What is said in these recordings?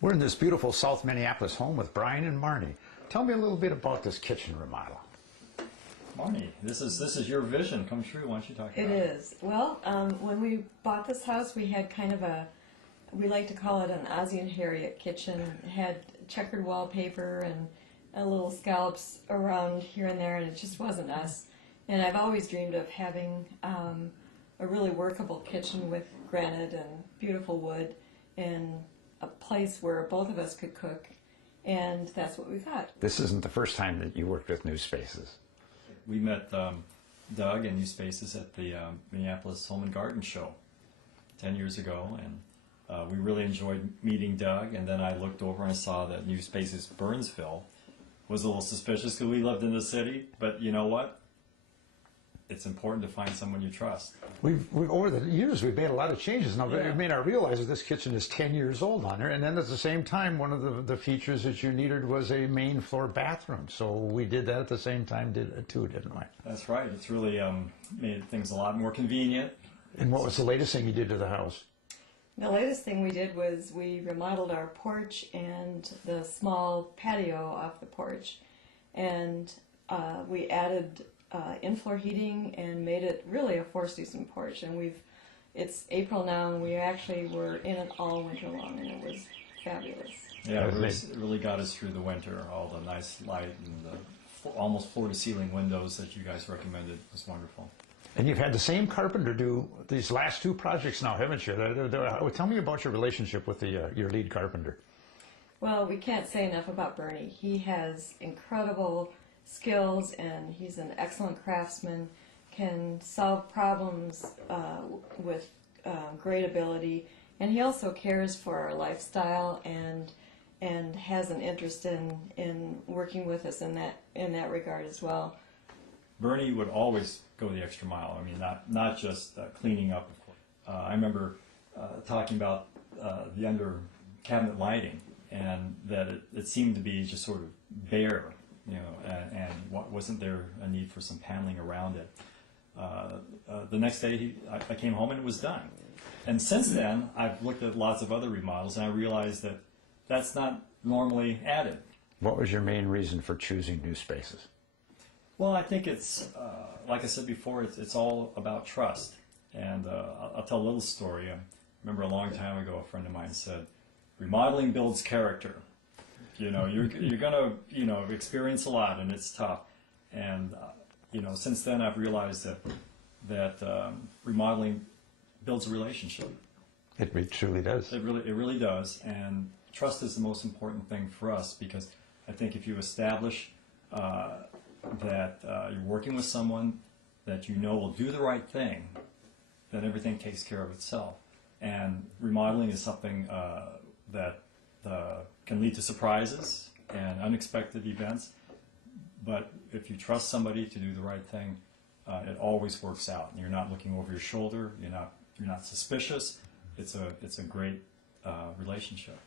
We're in this beautiful South Minneapolis home with Brian and Marnie. Tell me a little bit about this kitchen remodel. Marnie, this is your vision come true. Why don't you talk about it? It is. Well, when we bought this house, we had kind of we like to call it an Ozzie and Harriet kitchen. It had checkered wallpaper and little scallops around here and there, and it just wasn't us. And I've always dreamed of having a really workable kitchen with granite and beautiful wood and a place where both of us could cook, and that's what we got. This isn't the first time that you worked with New Spaces. We met Doug and New Spaces at the Minneapolis Home and Garden Show 10 years ago, and we really enjoyed meeting Doug. And then I looked over and I saw that New Spaces Burnsville was a little suspicious because we lived in the city, but you know what? It's important to find someone you trust. We've over the years, we've made a lot of changes. Now, Yeah. you may not realize that this kitchen is 10 years old on there, and then at the same time, one of the features that you needed was a main floor bathroom. So we did that at the same time, too, didn't we? That's right. It's really made things a lot more convenient. And what was the latest thing you did to the house? The latest thing we did was we remodeled our porch and the small patio off the porch, and we added in-floor heating and made it really a four-season porch. And it's April now, and we actually were in it all winter long, and it was fabulous. Yeah, it really got us through the winter. All the nice light and the almost floor-to-ceiling windows that you guys recommended was wonderful. And you've had the same carpenter do these last two projects now, haven't you? Tell me about your relationship with your lead carpenter. Well, we can't say enough about Bernie. He has incredible skills, and he's an excellent craftsman, can solve problems with great ability, and he also cares for our lifestyle and has an interest in working with us in that regard as well. Bernie would always go the extra mile. I mean, not just cleaning up, of course. I remember talking about the under cabinet lighting, and that it seemed to be just sort of bare, you know, and wasn't there a need for some paneling around it. The next day I came home and it was done. And since then, I've looked at lots of other remodels, and I realized that that's not normally added. What was your main reason for choosing New Spaces? Well, I think it's, like I said before, it's all about trust. And I'll tell a little story. I remember a long time ago, a friend of mine said, remodeling builds character. You know, you're going to, experience a lot, and it's tough. And, since then I've realized that remodeling builds a relationship. It truly does. It really does. And trust is the most important thing for us, because I think if you establish that you're working with someone that you know will do the right thing, then everything takes care of itself. And remodeling is something that can lead to surprises and unexpected events. But if you trust somebody to do the right thing, it always works out. And you're not looking over your shoulder. You're not suspicious. It's a great relationship.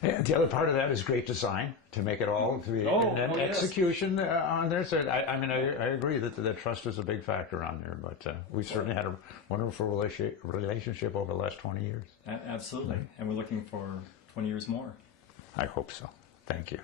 And the other part of that is great design to make it all to be, and then execution on there. So I agree that trust is a big factor on there. But we've certainly had a wonderful relationship over the last 20 years. Absolutely, and we're looking for 20 years more. I hope so. Thank you.